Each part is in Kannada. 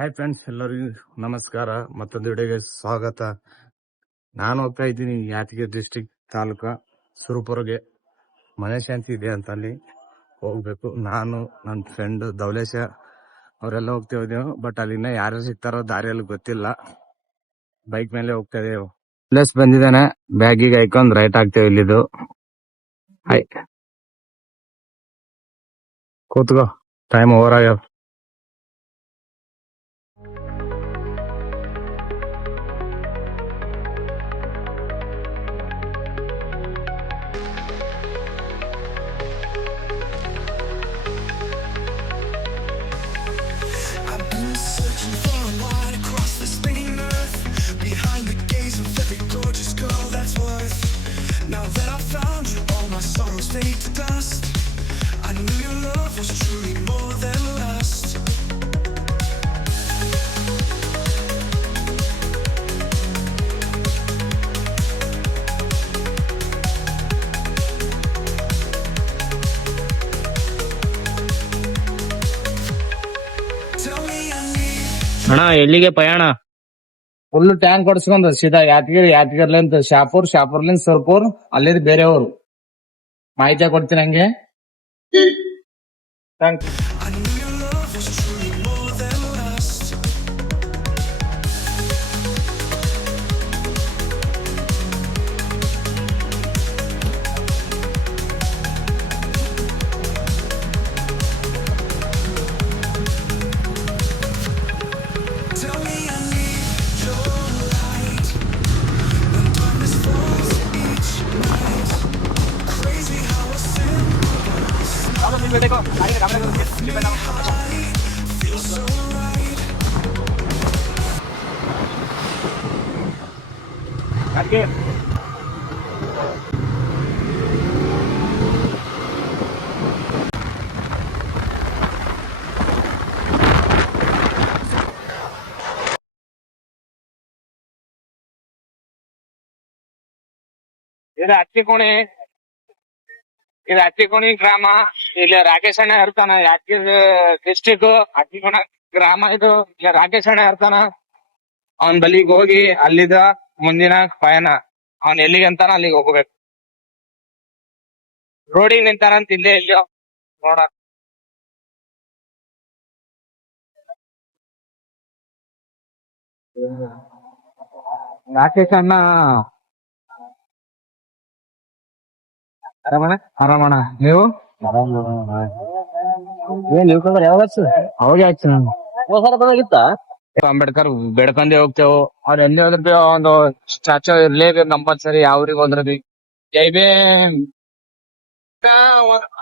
ಹಾಯ್ ಫ್ರೆಂಡ್ಸ್, ಎಲ್ಲರಿಗೂ ನಮಸ್ಕಾರ. ಮತ್ತೊಂದು ವಿಡಿಯೋಗೆ ಸ್ವಾಗತ. ನಾನು ಹೋಗ್ತಾ ಇದ್ದೀನಿ ಯಾದಗಿರಿ ಡಿಸ್ಟ್ರಿಕ್ಟ್ ತಾಲೂಕ ಸುರಪುರಗೆ. ಮನೆ ಶಾಂತಿ ಇದೆ ಅಂತ ಅಲ್ಲಿ ಹೋಗ್ಬೇಕು. ನಾನು ನನ್ನ ಫ್ರೆಂಡ್ ಧವಲೇಶ ಅವರೆಲ್ಲ ಹೋಗ್ತಾ ಇದ್ದೇವೆ. ಬಟ್ ಅಲ್ಲಿ ಇನ್ನೂ ಯಾರು ಸಿಗ್ತಾರೋ ದಾರಿಯಲ್ಲಿ ಗೊತ್ತಿಲ್ಲ. ಬೈಕ್ ಮೇಲೆ ಹೋಗ್ತಾ ಇದ್ದೇವೆ. ಪ್ಲೇಸ್ ಬಂದಿದ್ದಾನೆ, ಬ್ಯಾಗಿಗೆ ಹಾಕೊಂಡು ರೈಟ್ ಆಗ್ತೇವೆ. ಇಲ್ಲಿದು ಕೂತ್ಕೋ, ಟೈಮ್ ಓವರ್ ಆಗ್ಯಾವ. Now that I found you, all my sorrows fade to dust. I knew your love was truly more than lust. Tell me I need. ಅಣ್ಣ ಎಲ್ಲಿಗೆ ಪಯಣ? ಫುಲ್ ಟ್ಯಾಂಕ್ ಹೊಡ್ಸ್ಕೊಂಡ್ ಸೀದಾ ಯಾದಗಿರ್ಲಿಂದ ಶಾಪುರ್ಲಿಂದ ಸುರ್ಪುರ್, ಅಲ್ಲಿದ್ ಬೇರೆಯವರು. ಮಾಹಿತಿ ಕೊಡ್ತೀನಿ ಹಂಗೆ. Thank you. I knew your love was truly more than lust. Tell me I need your light when darkness falls each night. Crazy how a feels so right. ಇದು ಅತ್ತಿಕೋಣಿ ಗ್ರಾಮ. ಇಲ್ಲಿ ರಾಕೇಶ್ ಅಣ್ಣ ಇರ್ತಾನ. ಯಾದಗಿರಿ ಡಿಸ್ಟಿಕ್ ಅತ್ತಿಕೋಣ ಗ್ರಾಮ ಇದು. ಇಲ್ಲಿ ರಾಕೇಶ್ ಅಣ್ಣ ಇರ್ತಾನ. ಅವನ್ ಬಲಿಗೆ ಹೋಗಿ ಅಲ್ಲಿದ ಮುಂದಿನ ಪಯಣ. ಅವನ್ ಎಲ್ಲಿಗೆ ಅಂತಾನ ಅಲ್ಲಿಗೆ ಹೋಗ್ಬೇಕು. ರೋಡಿಗೆ ನಿಂತಾನಂತ ಇಲ್ಲೇ ಇಲ್ಲಿ ನೋಡ. ರಾಕೇಶ್ ಅಣ್ಣ ಆರಾಮಣ್ಣ. ನೀವು ಅವಾಗ ಅಂಬೇಡ್ಕರ್ ಬೆಡ್ಕೊಂಡೆ ಹೋಗ್ತೇವು. ಅವ್ರ ಎಲ್ಲಿ ಹೋದ್ರ ಬಿ ಒಂದು ಸ್ಟ್ಯಾಚು ಇರ್ಲೇಬೇಕು ಕಂಪಲ್ಸರಿ. ಯಾವ್ರಿಗೆ ಹೋದ್ರ ಬಿ ಜೈ ಭೀಮ್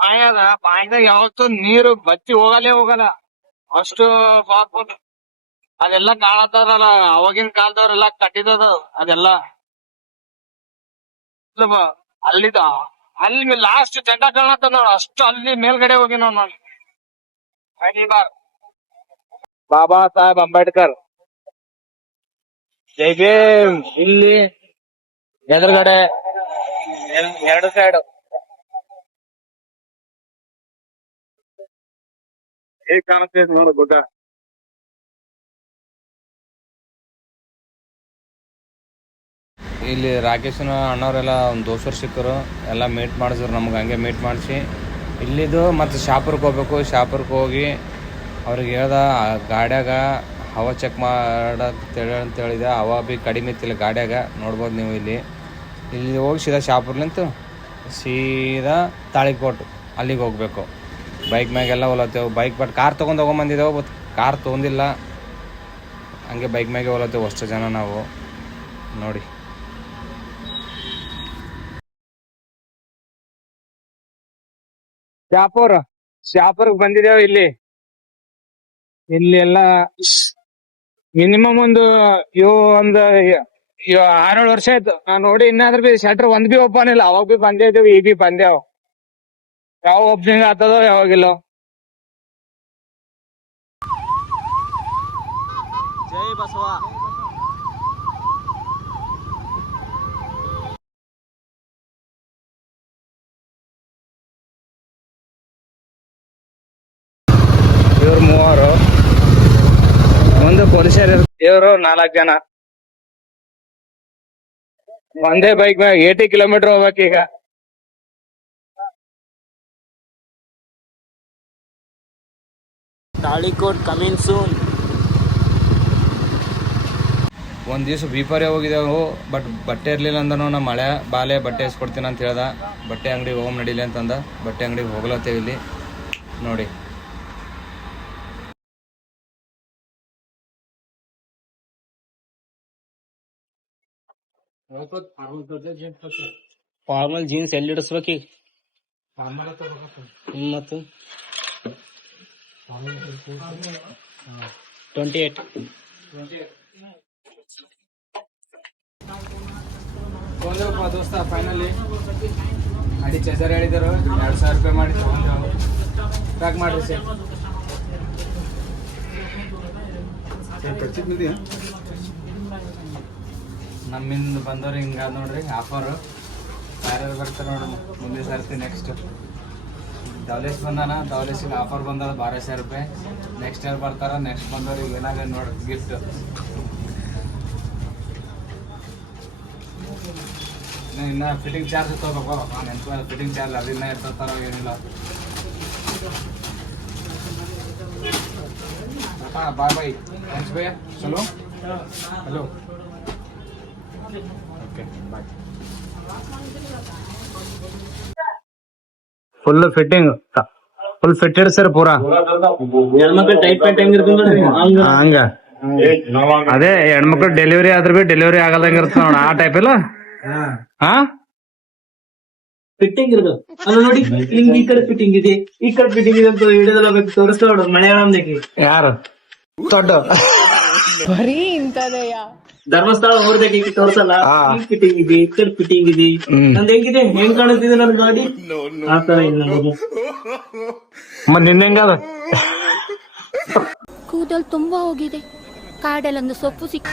ಆಯದ ಬಾಯ್ದಾಗ ಯಾವತ್ತು ನೀರು ಬತ್ತಿ ಹೋಗಲ್ಲ. ಅಷ್ಟು ಪವರ್ಫುಲ್. ಅದೆಲ್ಲ ಕಾಣತ್ತಾರಲ್ಲ, ಅವಾಗಿನ ಕಾಲದವ್ರೆಲ್ಲ ಕಟ್ಟಿದದ ಅದೆಲ್ಲ. ಅಲ್ಲಿದ ಅಲ್ಲಿ ಲಾಸ್ಟ್ ಜಂಡ ಕಾಣತ್ತ ನೋಡ, ಅಷ್ಟು ಅಲ್ಲಿ ಮೇಲ್ಗಡೆ ಹೋಗಿ ನೋಡಿ. ಬಾಬಾ ಸಾಹೇಬ್ ಅಂಬೇಡ್ಕರ್ ಜೈ ಭೀಮ್. ಇಲ್ಲಿ ಎದುರುಗಡೆ ಎರಡು ಸೈಡ್ ಹೇಗ್ ಕಾಣುತ್ತೆ ನೋಡು ಗುಡ್ಡ. ಇಲ್ಲಿ ರಾಕೇಶನ ಅಣ್ಣವರೆಲ್ಲ ಒಂದು ದೋಸ್ತರು ಸಿಕ್ಕರು, ಎಲ್ಲ ಮೀಟ್ ಮಾಡಿಸಿದ್ರು ನಮ್ಗೆ. ಹಂಗೆ ಮೀಟ್ ಮಾಡಿಸಿ ಇಲ್ಲಿದು ಮತ್ತು ಶಾಪುರ್ಗೆ ಹೋಗ್ಬೇಕು. ಶಾಪುರ್ಗೆ ಹೋಗಿ ಅವ್ರಿಗೆ ಹೇಳ್ದ ಗಾಡ್ಯಾಗ ಹವಾ ಚೆಕ್ ಅಂತ ಹೇಳಿದೆ. ಹವಾ ಭೀ ಕಡಿಮೆ ಇತ್ತಿಲ್ಲ ಗಾಡ್ಯಾಗ. ನೋಡ್ಬೋದು ನೀವು ಇಲ್ಲಿ ಹೋಗಿ ಸೀದಾ ಶಾಪುರ್ಲಿಂತ ಸೀದಾ ತಾಳಿಕೋಟು ಅಲ್ಲಿಗೆ ಹೋಗ್ಬೇಕು. ಬೈಕ್ ಮ್ಯಾಗೆಲ್ಲ ಹೊಲತ್ತೇವೆ. ಬಟ್ ಕಾರ್ ತೊಗೊಂಡು ಹೋಗೊಂಬಂದಿದ್ದೇವೆ. ಬಟ್ ಕಾರ್ ತೊಗೊಂಡಿಲ್ಲ, ಹಂಗೆ ಬೈಕ್ ಮ್ಯಾಗೆ ಹೊಲತ್ತೇವೆ ಅಷ್ಟು ಜನ ನಾವು. ನೋಡಿ ಶಾಪುರ್ಗೆ ಬಂದಿದ್ದೇವೆ. ಇಲ್ಲಿ ಎಲ್ಲ ಮಿನಿಮಮ್ ಒಂದು 6-7 ವರ್ಷ ಆಯ್ತು ನಾನ್ ನೋಡಿ. ಇನ್ನಾದ್ರೂ ಬಿ ಶಟರ್ ಒಂದ್ ಬಿ ಓಪನ್ ಇಲ್ಲ. ಅವಾಗ ಬಿ ಬಂದಿದ್ದೇವೆ, ಈಗ ಬಿ ಬಂದೇವ್. ಯಾವ ಓಪನಿಂಗ್ ಆಗ್ತದೋ ಯಾವಾಗಿಲ್ಲೋ. ಜೈ ಬಸವ. ಮುಂದೆ ಪೊಲೀಸರು ಇವರು 4 ಜನ ಒಂದೇ ಬೈಕ್ ಮ್ಯಾಗ 80 ಕಿಲೋಮೀಟರ್ ಹೋಗ್ಬೇಕು ಈಗ. Talikot coming soon. ಒಂದ್ ದಿವ್ಸ ಬಿಪಾರಿ ಹೋಗಿದ್ದೆವು, ಬಟ್ ಬಟ್ಟೆ ಇರ್ಲಿಲ್ಲ ಅಂದನು ನಮ್ಮ ಮಳೆ ಬಾಲೆ ಬಟ್ಟೆ ಇಸ್ಕೊಡ್ತೀನಿ ಅಂತ ಹೇಳ್ದ. ಬಟ್ಟೆ ಅಂಗಡಿಗೆ ಹೋಗಮ್ ನಡಿಲಿ ಅಂತಂದ. ಬಟ್ಟೆ ಅಂಗಡಿಗೆ ಹೋಗ್ಲತ್ತೇವೆ ಇಲ್ಲಿ ನೋಡಿ. ಫಾರ್ಮಲ್ ಜೀನ್ಸ್ ಎಲ್ಲಿ ಇಡಿಸ್ಬೇಕೀಗ? ಮತ್ತು 28 ದೋಸ್ತ ಫೈನಲಿ ಅಡಿ ಚೇಸರ್ ಹೇಳಿದರು 2000 ರೂಪಾಯಿ ಮಾಡಿ ತಗೊಂಡೆವು. ಪ್ಯಾಕ್ ಮಾಡ್ರಿ ಸರ್. ನಮ್ಮಿಂದ ಬಂದವ್ರು ಹಿಂಗ ನೋಡ್ರಿ ಆಫರ್. ಯಾರ್ಯಾರು ಬರ್ತಾರೆ ನೋಡ್ರಿ ಮುಂದೆ ಸರ್ತಿ. ನೆಕ್ಸ್ಟ್ ಧವಲೇಶ್ ಬಂದಾನ, ಧವಲೇಶಿಗೆ ಆಫರ್ ಬಂದದ 12,000 ರೂಪಾಯಿ. ನೆಕ್ಸ್ಟ್ ಯಾರು ಬರ್ತಾರ, ನೆಕ್ಸ್ಟ್ ಬಂದವ್ರಿಗೆ ಏನಾಗ ನೋಡ್ರಿ ಗಿಫ್ಟ್. ಇನ್ನ ಫಿಟ್ಟಿಂಗ್ ಚಾರ್ಜ್ ತಗೋಬೇಕು. ನೆನ್ಸ್ಕೊಂಡು ಫಿಟ್ಟಿಂಗ್ ಚಾರ್ಜ್ ಅದಿನ್ನ ಇರ್ತಾರ ಏನಿಲ್ಲ. Bye bye. ಥ್ಯಾಂಕ್ಸ್ ಭಯ್ಯ. ಚಲೋ hello okay bye. Full fitting, full fitted sir ಪೂರಾ. ಹೆಣ್ಮಕ್ಳು ಟೈಟ್ ಪ್ಯಾಂಟ್ ಹೆಂಗಿರ್ತದೆ ಹಂಗ ಅದೇ ಹೆಣ್ಮಕ್ಳು ಡೆಲಿವರಿ ಆದ್ರೆ ಬಿ ಡೆಲಿವರಿ ಆಗಲ್ದಂಗ ಇರುತ್ತೆ ನೋಡ ಆ ಟೈಪ್ ಇಲ್ಲ. ಹಾ ಫಿಟ್ಟಿಂಗ್ ಇರ್ತದೆ. ಅಲ್ಲ ನೋಡಿ, ಹಿಂಗ್ ಈ ಕಡೆ ಫಿಟ್ಟಿಂಗ್ ಇದೆ, ಈ ಕಡೆ ಫಿಟ್ಟಿಂಗ್ ಇದೆ ಅಂತ ಹಿಡಿದಲ್ಲ ಬೇಕು ತೋರಿಸ್ತಾ ನೋಡು. ಮಲಯಾಳಂದಕ್ಕೆ ಯಾರು ದೊಡ್ಡ ಬರೀ ಇಂತದೆಯ ಧರ್ಮಸ್ಥಳ ಹೋಗ್ಬೇಕು ತೋರ್ಸಲ್ಲ. ಈ ಫಿಟ್ಟಿಂಗ್ ಇದೆ, ಈ ಕಡೆ ಫಿಟ್ಟಿಂಗ್ ಇದೆ. ನಂದ್ ಹೆಂಗಿದೆ, ಹೆಂಗ್ ಕಾಣುತ್ತಿದೆ ನನ್ ಗಾಡಿ ಆತರ ಇಲ್ಲ ನಮಗೆ. ನಿನ್ನ ಹೆಂಗದ? ಕೂದಲು ತುಂಬಾ ಹೋಗಿದೆ. ಕಾಡಲ್ಲೊಂದು ಸೊಪ್ಪು ಸಿಕ್ಕ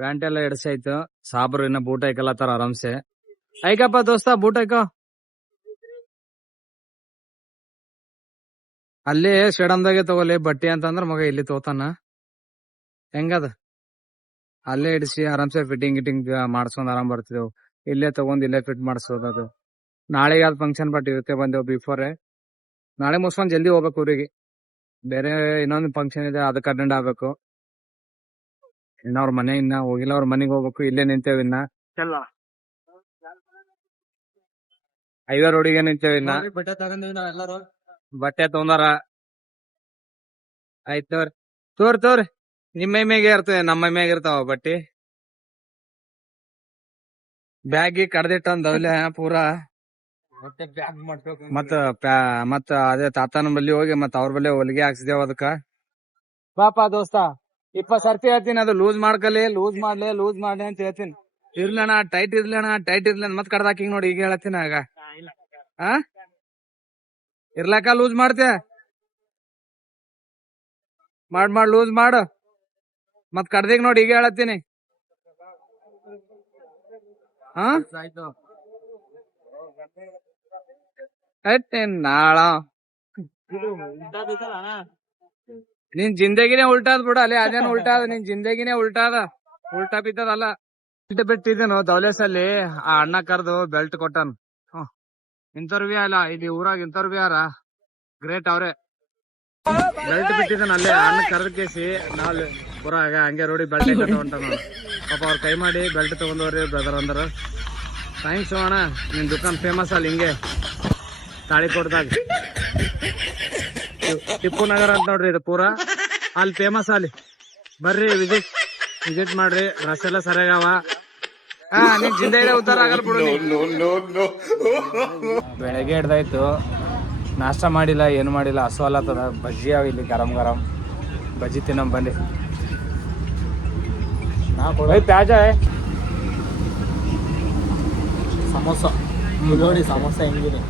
ಪ್ಯಾಂಟ್ ಎಲ್ಲ ಎಡ್ಸಾಯ್ತು. ಸಾಬ್ರು ಇನ್ನ ಬೂಟ್ ಐಕಲ್ಲತ್ತಾರ ಆರಾಮ್ಸೆ. ಐಕಪ್ಪ ದೋಸ್ತ ಬೂಟ್ ಐಕೋ. ಅಲ್ಲಿ ಸ್ಟೇಡಮ್ದಾಗೆ ತಗೋಲಿ ಬಟ್ಟೆ ಅಂತಂದ್ರ ಮಗ ಇಲ್ಲಿ ತಗೋತಾನ. ಹೆಂಗದ ಅಲ್ಲೇ ಇಡಿಸಿ ಆರಾಮ್ಸೆ ಫಿಟ್ಟಿಂಗ್ ಗಿಟ್ಟಿಂಗ್ ಮಾಡ್ಸ್ಕೊಂಡ್ ಆರಾಮ್ ಬರ್ತಿದೆವು. ಇಲ್ಲೇ ತಗೊಂಡ್ ಇಲ್ಲೇ ಫಿಟ್ ಮಾಡಿಸೋದು. ಅದು ನಾಳೆಗೆ ಯಾವ್ದು ಫಂಕ್ಷನ್ ಬಟ್ ಇವತ್ತೇ ಬಂದೆವು ಬಿಫೋರೆ. ನಾಳೆ ಮುಗಿಸ್ಕೊಂಡ್ ಜಲ್ದಿ ಹೋಗ್ಬೇಕು ಊರಿಗೆ. ಬೇರೆ ಇನ್ನೊಂದು ಫಂಕ್ಷನ್ ಇದೆ, ಅದಕ್ಕೆ ಅಟೆಂಡ್ ಆಗ್ಬೇಕು. ಇನ್ನ ಅವ್ರ ಮನೆ ಇನ್ನ ಹೋಗಿಲ್ಲ, ಅವ್ರ ಮನೆಗೆ ಹೋಗ್ಬೇಕು. ಇಲ್ಲೇ ನಿಂತೇವ್ ಇನ್ನ ಐವರ್ ರೋಡಿಗೆ ನಿಂತೇವ್ ಇನ್ನ. ಬಟ್ಟೆ ತಗೊಂಡ್ವಿ ನಾವೆಲ್ಲರೂ. ಬಟ್ಟೆ ತೊಂದಾರ ಆಯ್ತು ತೋರಿ ತೋರಿ. ನಿಮ್ಮ ಮೈಮೇಗೆ ಇರ್ತವೆ, ನಮ್ಮ ಮೈಮೇಗ ಇರ್ತಾವ ಬಟ್ಟಿ. ಬ್ಯಾಗಿ ಕಡ್ದಿಟ್ಟಂದವ್ಲೆ ಪೂರಾ. ಮತ್ತ ಅದೇ ತಾತನ ಬಲ್ಲಿ ಹೋಗಿ ಮತ್ತ ಅವ್ರ ಬಲ್ಲಿ ಹೊಲಿಗೆ ಹಾಕ್ಸಿದೇವ್ ಅದಕ್ಕ. ಪಾಪ ದೋಸ್ತ 20 ಸರ್ತಿ ಹೇಳ್ತೀನಿ, ಅದು ಲೂಸ್ ಮಾಡ್ಕಲಿ, ಲೂಸ್ ಮಾಡ್ಲಿ ಅಂತ ಹೇಳ್ತೀನಿ. ಇರ್ಲಣ ಟೈಟ್ ಇರ್ಲಿ ಮತ್ ಕಡ್ದಾಕಿಂಗ್ ನೋಡಿ. ಈಗ ಹೇಳತ್ತೀನಿ ಆಗ ಆ ಇರ್ಲಾಕ ಲೂಸ್ ಮಾಡ್ತೆ ಮಾಡ್ ಲೂಸ್ ಮಾಡು ಮತ್ ಕಡ್ದಿಗ್ ನೋಡಿ. ಈಗ ಹೇಳತ್ತೀನಿ. ಹಾ ನಾಳ ನಿನ್ ಜಿಂದಗಿನೇ ಉಲ್ಟಾದ್ ಬಿಡು. ಅಲ್ಲಿ ಅದೇನು ಉಲ್ಟಾದ, ನಿನ್ ಜಿಂದಗಿನೇ ಉಲ್ಟಾ ಬಿದ್ದದಲ್ಲ. ಬಿಟ್ಟಿದ್ದೇನು ದವಲೇಸಲ್ಲಿ ಆ ಅಣ್ಣ ಕರ್ದು ಬೆಲ್ಟ್ ಕೊಟ್ಟನ್. ಇಂಥವ್ರು ಅಲ್ಲ ಇಲ್ಲಿ ಊರಾಗ, ಇಂಥವ್ರು ಯಾರ ಗ್ರೇಟ್ ಅವ್ರೆ. ಬೆಲ್ಟ್ ಬಿಟ್ಟಿದ್ದಾನ ಅಲ್ಲೇ ಅಣ್ಣ ಕರ್ದ ಕೇಸಿ ನಾವ್ ಊರಾಗ ಹಂಗೆ ರೋಡಿ ಬೆಲ್ಟ್ ಹೊಂಟ. ಪಾಪ ಅವ್ರ ಕೈ ಮಾಡಿ ಬೆಲ್ಟ್ ತಗೊಂಡವ್ರಿ ಬ್ರದರ್ ಅಂದ್ರ. ಥ್ಯಾಂಕ್ಸ್ ಅಣ್ಣ, ನಿನ್ ದುಕಾನ್ ಫೇಮಸ್ ಅಲ್ಲಿ ಹಿಂಗೆ ತಾಳಿಕೋಟ್ದಾಗ. ಟಿಪ್ಪು ನಗರ ಅಂತ ನೋಡ್ರಿ ಇದು ಪೂರಾ, ಅಲ್ಲಿ ಫೇಮಸ್. ಅಲ್ಲಿ ಬರ್ರಿ ವಿಸಿಟ್ ಮಾಡ್ರಿ. ಡ್ರೆಸ್ ಎಲ್ಲ ಸರಿಯಾಗವ. ನಿನ್ ಜಿಂದೆ ಉದ್ದಾರ ಆಗಲ್ಲ ಬಿಡು. ಬೆಳಗ್ಗೆ ಹಿಡ್ದಾಯ್ತು, ನಾಷ್ಟ ಮಾಡಿಲ್ಲ, ಏನು ಮಾಡಿಲ್ಲ. ಹಸು ಅಲ್ಲತ್ತದ. ಬಜ್ಜಿ ಅವ ಇಲ್ಲಿ ಗರಂ ಬಜ್ಜಿ ತಿನ್ನಮ್ ಬನ್ನಿ. ಪ್ಯಾಜ ಸಮೋಸ ನೋಡಿ, ಸಮೋಸ ಹೆಂಗಿದೆ.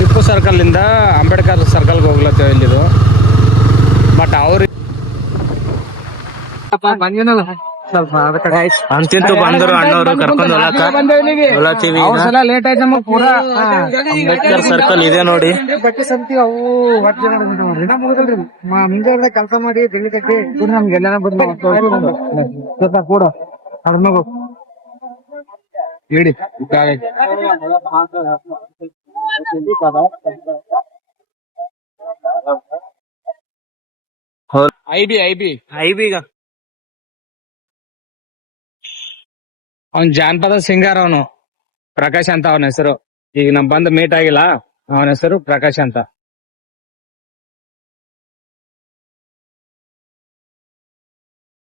ಟಿಪ್ಪು ಸರ್ಕಲ್ ಇಂದ ಅಂಬೇಡ್ಕರ್ ಸರ್ಕಲ್ಗೆ ಹೋಗ್ಲತ್ತೇವೆ ಇಲ್ಲಿದು. ಬಟ್ ಅವ್ರ ಬಂದಿನಲ್ಲ ಅಂತಿಂತು ಬಂದ್ರು ಅಣ್ಣವ್ರು ಕರ್ಕೊಂಡ್ ಹೋಲತ್ತೀವಿ. ಲೇಟ್ ಆಯ್ತು ನಮಗ್ ಪೂರಾ. ಅಂಬೇಡ್ಕರ್ ಸರ್ಕಲ್ ಇದೆ ನೋಡಿ. ಕೆಲಸ ಮಾಡಿ ನಮ್ಗೆಲ್ಲ ಕೂಡ ಹೇಳಿ ಐಬಿಗ ಅವ್ನ್ ಜಾನಪದ ಸಿಂಗರ್ ಅವನು ಪ್ರಕಾಶ್ ಅಂತ ಅವನ ಹೆಸರು. ಈಗ ನಮ್ ಬಂದ್ ಮೀಟ್ ಆಗಿಲ್ಲ. ಅವನ ಹೆಸರು ಪ್ರಕಾಶ್ ಅಂತ.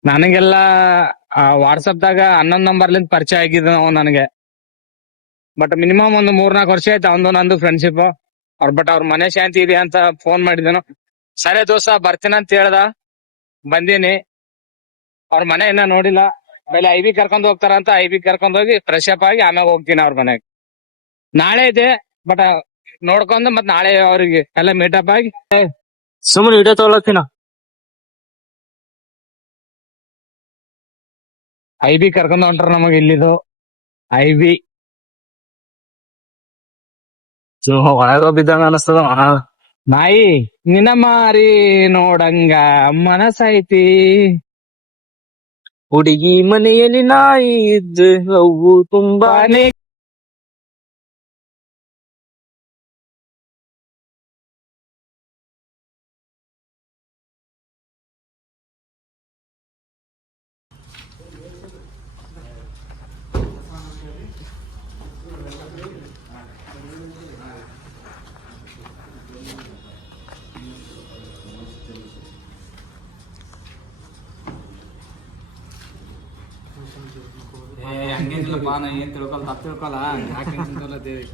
ನನಗೆಲ್ಲ ವಾಟ್ಸಪ್ ದಾಗ 11 ನಂಬರ್ಲಿಂದ ಪರಿಚಯ ಆಗಿದ್ದ ಅವ್ ನನಗೆ. ಬಟ್ ಮಿನಿಮಮ್ ಒಂದು 3-4 ವರ್ಷ ಆಯ್ತು ಅವಂದು ನಂದು ಫ್ರೆಂಡ್ಶಿಪ್. ಬಟ್ ಅವ್ರ ಮನೆ ಶಾಂತಿ ಇದೆ ಅಂತ ಫೋನ್ ಮಾಡಿದನು. ಸರಿ ದೋಸ್ತ ಬರ್ತೀನಿ ಅಂತ ಹೇಳ್ದ, ಬಂದೀನಿ. ಅವ್ರ ಮನೆ ಇನ್ನ ನೋಡಿಲ್ಲ. ಬೆಲೆ ಐಬಿ ಕರ್ಕೊಂಡ್ ಹೋಗ್ತಾರ ಅಂತ ಐಬಿ ಕರ್ಕೊಂಡ್ ಹೋಗಿ ಫ್ರೆಶ್ ಅಪ್ ಆಗಿ ಆಮ್ಯಾಗ ಹೋಗ್ತೀನಿ ಅವ್ರ ಮನೆಗೆ. ನಾಳೆ ಇದೆ ಬಟ್ ನೋಡ್ಕೊಂಡು ಮತ್ ನಾಳೆ ಅವ್ರಿಗೆ ಎಲ್ಲ ಮೀಟಪ್ ಆಗಿ ಸುಮ್ಮನೆ ವಿಡಿಯೋ ತಗೊಳತ್ತಿನ. ಐಬಿ ಕರ್ಕೊಂಡ್ ಹೊಂಟ್ರ ನಮಗ್ ಇಲ್ಲಿದು ಐಬಿ. ಒಳಗ ಬಿದ್ದಂಗ ಅನಸ್ತದ. ನಾಯಿ ನಿನ್ನ ಮಾರಿ ನೋಡಂಗ ಮನಸೈತಿ. ಹುಡುಗಿ ಮನೆಯಲ್ಲಿ ನಾಯಿ ಇದ್ದು ಅವು ತುಂಬಾನೇ. ಹಂಗೇನಿಲ್ಲಪ್ಪ, ನಾ ಏನ್ ತಿಳ್ಕೊಲ್ಲ, ತಪ್ಪು ತಿಳ್ಕೊಲ್ಲ. ಯಾಕೆ ತಿಳ್ಕೊಲತ್ತೀವಿ?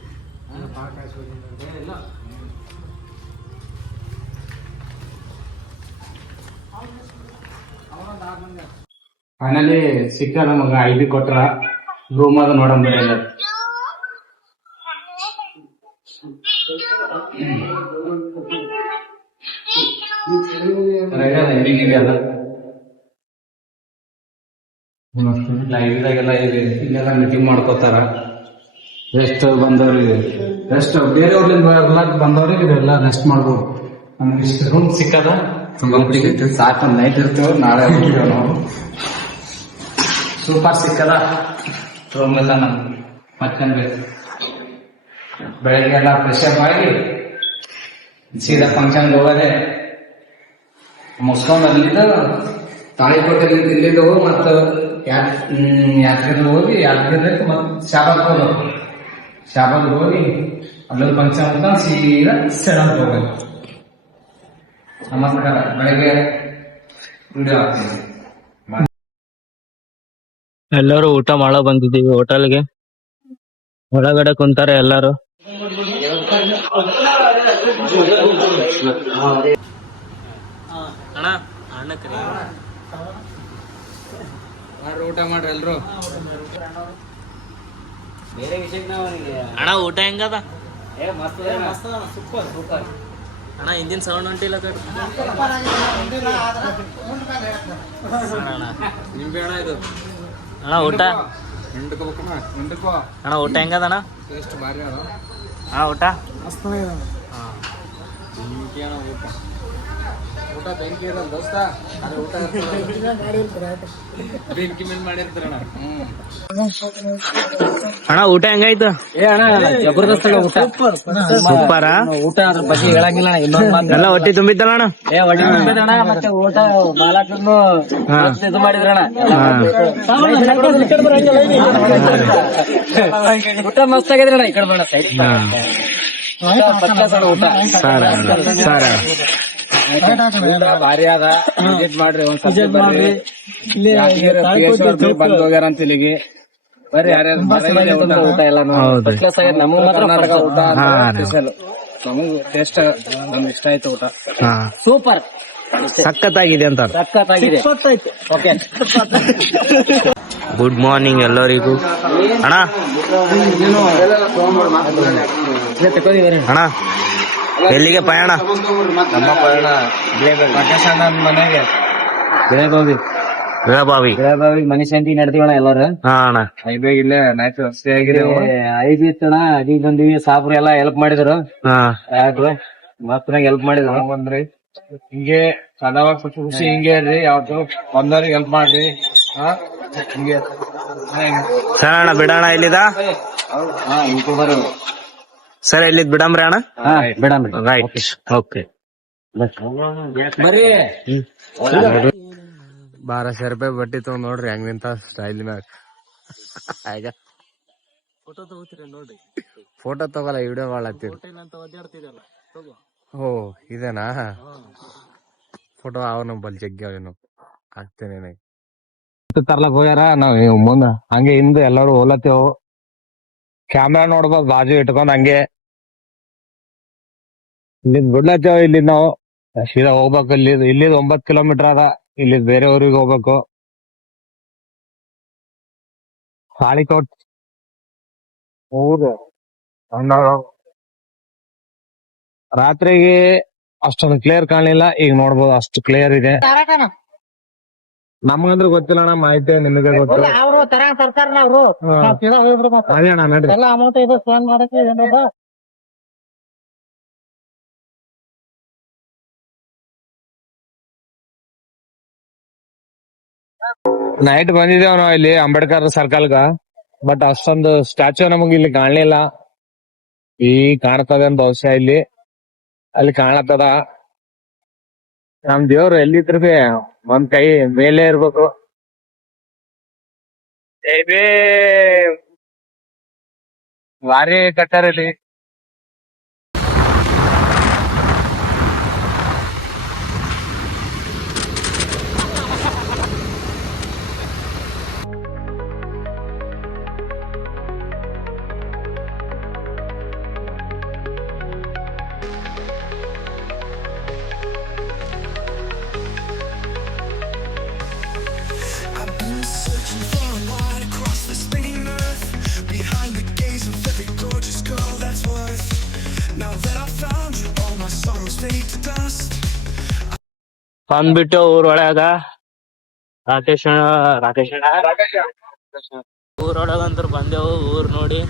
ಫೈನಲಿ ಸಿಕ್ಕ ನಮಗ ಐಬಿ ಕೊಟ್ರ. ರೂಮ್ ಅದ ನೋಡಂಬ. ಲೈವ್ದಾಗೆಲ್ಲ ಇಲ್ಲೆಲ್ಲ ಮೀಟಿಂಗ್ ಮಾಡ್ಕೋತಾರ. ರೆಸ್ಟ್ ಬಂದವ್ರಿಗೆ ರೆಸ್ಟ್, ಬೇರೆಯವ್ರಲಿಂದ ಬಂದವ್ರಿಗೆ ಇದೆಲ್ಲ ರೆಸ್ಟ್ ಮಾಡ್ಬೋದು. ನಮ್ಗೆ ಇಷ್ಟು ರೂಮ್ ಸಿಕ್ಕದ ತುಂಬಾ ಹುಡುಗಿತ್ತು. ಸಾಕು ನೈಟ್ ಇರ್ತೇವೆ, ನಾಳೆ ಹೋಗಿದ್ದೇವೆ ನಾವು. ಸೂಪರ್ ಸಿಕ್ಕದ ರೂಮ್ ಎಲ್ಲ ನಮ್ಗೆ. ಮತ್ತಂದ್ರೆ ಬೆಳಗ್ಗೆ ಎಲ್ಲ ಫ್ರೆಶ್ ಅಪ್ ಆಗಿ ಸೀದಾ ಫಂಕ್ಷನ್ ಹೋಗೋದೆ. ಮುಗಿಸ್ಕೊಂಡು ಅಲ್ಲಿಂದ ತಾಳಿಕೋಟೆ ಇಲ್ಲಿಂದ ಹೋಗಿ ಮತ್ತ ಯಾತ್ರೆಗೆ ಹೋಗಿ ಯಾತ್ರೆ ಮತ್ ಶಾಬಾದ್ ಹೋಗಿ ಅಲ್ಲೊಂದು ಫಂಕ್ಷನ್ ಅಂತ ಸೀದಾ ಸೆಡನ್ ಹೋಗೋದು. ನಮಸ್ಕಾರ. ಬೆಳಗ್ಗೆ ವಿಡಿಯೋ ಹಾಕ್ತೀನಿ. ಎಲ್ಲರೂ ಊಟ ಮಾಡೋ ಬಂದಿದ್ದೀವಿ ಹೋಟೆಲ್ಗೆ. ಒಳಗಡೆ ಕುಂತಾರೆ ಎಲ್ಲಾರು. ಊಟ ಮಾಡ್ರಿ ಎಲ್ರು. ಅಣ್ಣ ಊಟ ಹೆಂಗದ? ಅಣ್ಣ ಹಿಂದಿನ ಸೌಂಡ್ ಹೊಂಟಿಲ್ಲ ಕಡೆ. ನಿಂಬೆ ಅಣ್ಣ ಇದು. ಅಣ್ಣ ಊಟ ಅಣ್ಣ ಊಟ ಹೆಂಗದ ಅಣ್ಣ? ಟೇಸ್ಟ್ ಭಾರಿ ಅದ ಅಣ್ಣ ಊಟ. ಊಟ ಬೆಂಕಿ ಇರಲ್ಲ ದೋಸ್ತ. ಊಟ ಬೆಂಕಿ ಮೇಲೆ ಮಾಡಿರ್ತಾರಣ್ಣ. ಅಣ್ಣ ಊಟ ಹೆಂಗಾಯ್ತು? ಜಬರ್ದಸ್ತ್ ಊಟ. ಸೂಪರ ಊಟ ಅದ್ರ ಬಗ್ಗೆ ಹೇಳಂಗಿಲ್ಲ. ಎಲ್ಲ ಹೊಟ್ಟಿ ತುಂಬಿದ್ದಲ್ಲ ಅಣ್ಣ? ಮತ್ತೆ ಊಟ ಬಾಲಕನ್ನು ಇದು ಮಾಡಿದ್ರಣ. ಊಟ ಮಸ್ತ್ ಆಗಿದ್ರಣ. ಈ ಕಡೆ ಬೇಡ ಸೈಡ್ ಊಟ ಭಾರಿ ಅದ. ವಿಸಿಟ್ ಮಾಡ್ರಿ ಒಂದ್ಸಲ ಬರ್ರಿ. ಬಂದ್ ಹೋಗ್ಯಾರ ಅಂತ ಇಲ್ಲಿಗೆ ಬರ್ರಿ. ಯಾರ್ಯಾರು ಊಟ ಎಲ್ಲ ನಮಗ್ ಮಾತ್ರ ಊಟ ಸ್ಪೆಷಲ್. ನಮಗ್ ಟೇಸ್ಟ್ ನಮ್ಗೆ ಇಷ್ಟ ಆಯ್ತು ಊಟ. ಸೂಪರ್ ಸಖತ್ತಾಗಿದೆ ಅಂತ. ಸಖತ್ತಾಗಿದೆ. ಓಕೆ, ಗುಡ್ ಮಾರ್ನಿಂಗ್ ಎಲ್ಲರಿಗೂ. ಅಣ್ಣ ಅಣ್ಣ ಎಲ್ಲಿಗೆ ಪಯಣ? ನಮ್ಮ ಪಯಣ ಪ್ರಕಾಶ್ ಅಣ್ಣನ ಮನೆಗೆ. ಬೆಳಗೋಗಿ ಬೆಳಗಾವಿ ಮನುಷ್ಯಂತಿ ನಡ್ತೀವಣ್ಣ ಎಲ್ಲಾರು. ಹಾ ಅಣ್ಣ. ಐಬಿ ಇಲ್ಲೇ ನಾಯ್ತು ಅಷ್ಟೇ ಆಗಿದೆ. ಐಬಿ ಇತ್ತಣ್ಣ, ಅದೀಗ ಬಂದಿವಿ. ಸಾಬ್ರು ಎಲ್ಲಾ ಹೆಲ್ಪ್ ಮಾಡಿದ್ರು, ಹಾ ಮತ್ತನಾಗ ಹೆಲ್ಪ್ ಮಾಡಿದ್ರು. ಬಂದ್ರಿ ಹಿಂಗೆ ಸದಾವಾಗ ಖುಷಿ ಹಿಂಗೆ ಇರ್ರಿ, ಯಾವತ್ತು ಬಂದವ್ರಿಗೆ ಹೆಲ್ಪ್ ಮಾಡ್ರಿ. ಹಿಂಗೆ ಸರಿ ಅಣ್ಣ, ಬಿಡೋಣ ಇಲ್ಲಿದ. ಸರಿ ಇಲ್ಲಿದ್ ಬಿಡಂಬ್ರಿ ಅಣ್ಣ. ಬಿಡಂಬ್ರಿ. Right, okay. ಬರ್ರಿ. 1200 ರೂಪಾಯಿ ಬಟ್ಟಿ ತಗೊಂಡ್ ನೋಡ್ರಿ ಹೆಂಗ್ ನಿಂತ ಸ್ಟೈಲ್ ಮ್ಯಾಗ. ಆಗ ಫೋಟೋ ತಗೋಲ್ಲ, ವಿಡಿಯೋ ಮಾಡತ್ತೀರಿ. ಓ ಇದೇನಾ ಫೋಟೋ? ಅವನು ಬಲ್ ಜಗ್ಗವೇನು ಆಗ್ತೇನೆ ತರ್ಲಕ್ ಹೋಗ್ಯಾರ. ನಾವ್ ಮುಂದ ಹಂಗೆ ಹಿಂದೆ ಎಲ್ಲಾರು ಹೋಲತ್ತೇವು. ಕ್ಯಾಮ್ರಾ ನೋಡ್ಬೋದು ಬಾಜು ಇಟ್ಕೊಂಡ್ ಹಂಗೆ ಇಲ್ಲಿಂದ ಬಿಡ್ಲತ್ತೇವ್. ಇಲ್ಲಿಂದ ನಾವು ಸೀದಾ ಹೋಗ್ಬೇಕು. ಇಲ್ಲಿದ್ 9 ಕಿಲೋಮೀಟರ್ ಅದ. ಇಲ್ಲಿ ಬೇರೆ ಊರಿಗೆ ಹೋಗ್ಬೇಕು. ತಾಳಿಕೋಟ್ ಊರು ರಾತ್ರಿಗೆ ಅಷ್ಟೊಂದು ಕ್ಲಿಯರ್ ಕಾಣಲಿಲ್ಲ. ಈಗ ನೋಡ್ಬೋದು ಅಷ್ಟು ಕ್ಲಿಯರ್ ಇದೆ. ನಮ್ಗಂದ್ರೆ ಗೊತ್ತಿಲ್ಲ ಅಣ್ಣ, ಮಾಹಿತಿ ನಿಮಗೆ ಗೊತ್ತು. ಅದೇ ಅಣ್ಣ ನಡ್ರಿ. ನೈಟ್ ಬಂದಿದ್ದೇವ್ ನಾವು ಇಲ್ಲಿ ಅಂಬೇಡ್ಕರ್ ಸರ್ಕಲ್ಗ. ಬಟ್ ಅಷ್ಟೊಂದು ಸ್ಟ್ಯಾಚ್ಯೂ ನಮಗ್ ಇಲ್ಲಿ ಕಾಣ್ಲಿಲ್ಲ. ಈ ಕಾಣ್ತದ ಅಂತ ಬಹುಶಃ ಇಲ್ಲಿ, ಅಲ್ಲಿ ಕಾಣತ್ತದ. ನಮ್ ದೇವ್ರು ಎಲ್ಲಿದ್ರು ಬಿ ಒಂದ್ ಕೈ ಮೇಲೆ ಇರ್ಬೇಕು. ಭಾರಿ ಕಟ್ಟಾರ ಇಲ್ಲಿ. I've been searching for a light across the spinning earth, behind the gaze of every gorgeous girl that's worth. Now that I've found you, all my sorrows fade to dust. ಬಂದ್ಬಿಟ್ಟು ಊರೊಳಗ ರಾಕೇಶ್ ಊರೊಳಗಂತೂ ಬಂದೆವು. ಊರ್ ನೋಡಿ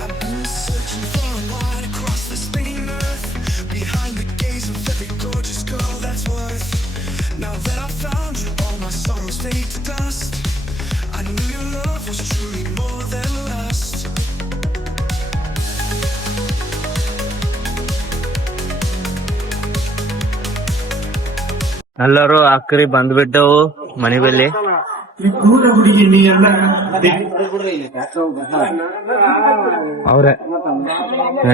I've been searching for a light across the spinning earth, behind the gaze of every gorgeous girl that's worth. Now that I've found you, all my sorrows fade to dust. I knew your love was truly more than lust. ಎಲ್ಲರೂ ಆಕ್ರಿ ಬಂದ್ಬಿಟ್ಟವು ಮನೆ ಬಲ್ಲಿ. ಅವ್ರೆ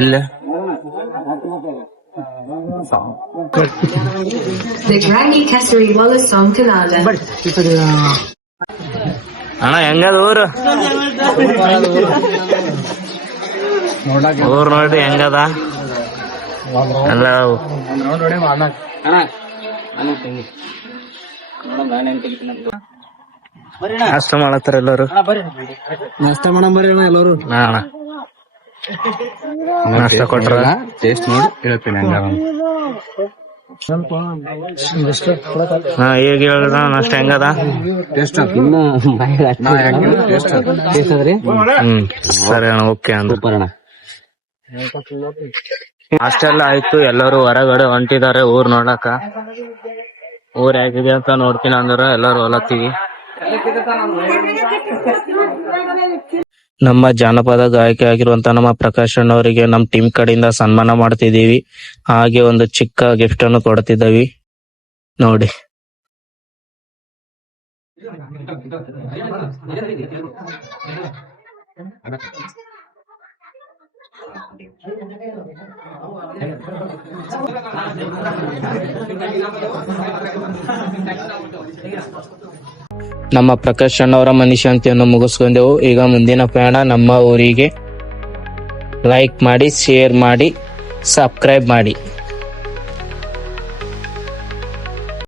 ಎಲ್ಲ The Granny Kessery Wallace song Canada. ಅಣ್ಣ ಹೆಂಗದ ಊರು? ಊರ್ ನೋಡ್ರಿ ಹೆಂಗದ ಎಲ್ಲ. ನಾಷ್ಟ ಮಾಡತ್ತಾರ ಎಲ್ಲರೂ. ನಾಷ್ಟ ಮಾಡಮ್ ಬರ್ರಿ ಅಣ್ಣ ಎಲ್ಲರೂ. ಹಾ ಅಣ್ಣ, ನಾಷ್ಟ ಕೊಟ್ರ ಟೇಸ್ಟ್ ನೋಡಿ ಹೇಳ್ತೀನಿ ಹಂಗಾರ. ಹಾ ಈಗ ಹೇಳಿದ ನಾಷ್ಟ ಹೆಂಗದ? ಟೇಸ್ಟ್ ಸರಿ ಅಣ್ಣ, ಓಕೆ ಅಂದ್ರೆ ಅಷ್ಟೆಲ್ಲ ಆಯ್ತು. ಎಲ್ಲರೂ ಹೊರಗಡೆ ಹೊಂಟಿದ್ದಾರೆ ಊರ್ ನೋಡಕ. ಊರ್ ಹೇಗಿದೆ ಅಂತ ನೋಡ್ತೀನಿ ಅಂದ್ರ ಎಲ್ಲರೂ ಹೊಲತ್ತೀವಿ. ನಮ್ಮ ಜಾನಪದ ಗಾಯಕಿ ಆಗಿರುವಂತ ನಮ್ಮ ಪ್ರಕಾಶ್ ಅಣ್ಣವರಿಗೆ ನಮ್ಮ ಟೀಮ್ ಕಡೆಯಿಂದ ಸನ್ಮಾನ ಮಾಡ್ತಿದೀವಿ. ಹಾಗೆ ಒಂದು ಚಿಕ್ಕ ಗಿಫ್ಟ್ ಅನ್ನು ಕೊಡ್ತಿದ್ದೀವಿ ನೋಡಿ. ನಮ್ಮ ಪ್ರಕಾಶ್ ಅಣ್ಣವರ ಮನಶಾಂತಿಯನ್ನು ಮುಗಿಸ್ಕೊಂಡೆವು. ಈಗ ಮುಂದಿನ ಪ್ರಯಾಣ ನಮ್ಮ ಊರಿಗೆ. ಲೈಕ್ ಮಾಡಿ, ಶೇರ್ ಮಾಡಿ, ಸಬ್ಸ್ಕ್ರೈಬ್ ಮಾಡಿ.